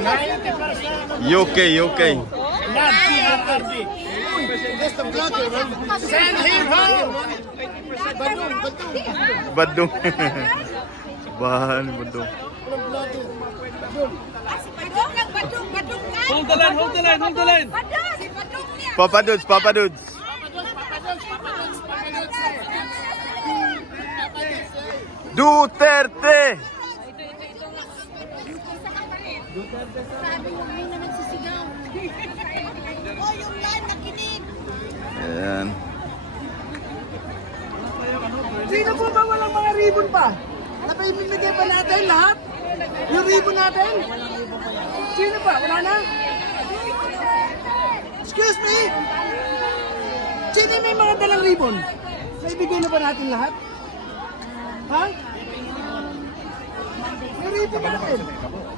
UK, UK. Not PRRD. That's the blogger, man. Send him home. Badung. Bahan Badung. Hold the line, hold the line, hold the line. Papa Dudes, Papa Dudes. Duterte. Sabi mo ngayon na nagsisigaw. Oh, yung line nakinig. Ayan. Sino po ba walang mga ribbon pa? Napaibigay pa natin lahat? Yung ribbon natin? Sino pa? Wala na? Excuse me? Sino may mga dalang ribbon? Naibigay na ba natin lahat? Ha? Yung ribbon natin.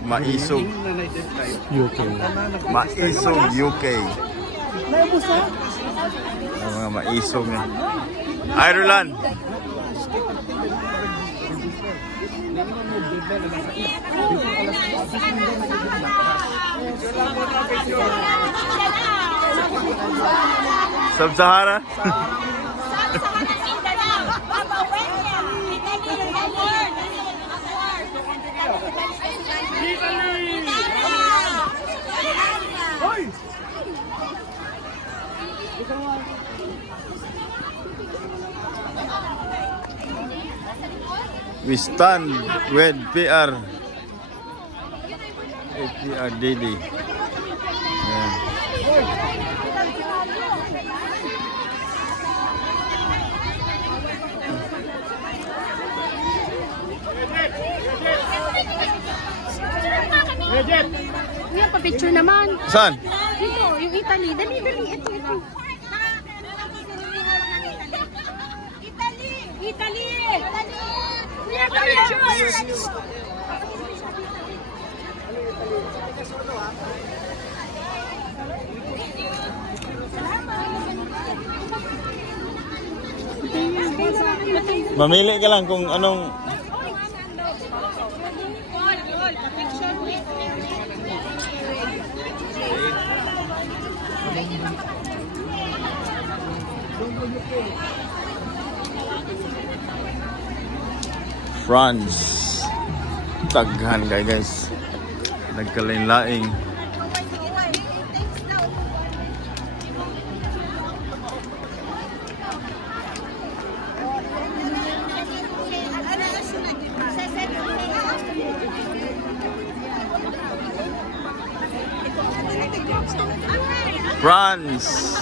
Maisog. UK. Maisog UK. Naubos na? Ang mga maisog niya. Ireland. Sub-Sahara. Hoy! We stand with PR. PR Daily. Ayan. Kuya, pa-picture naman. Saan? Dito, yung Italy. Dali, dali. Ito, ito. Italy! Italy! Kuya, picture! Mamili ka lang kung anong France. Taghan kay guys. Nagkalain-laing. France.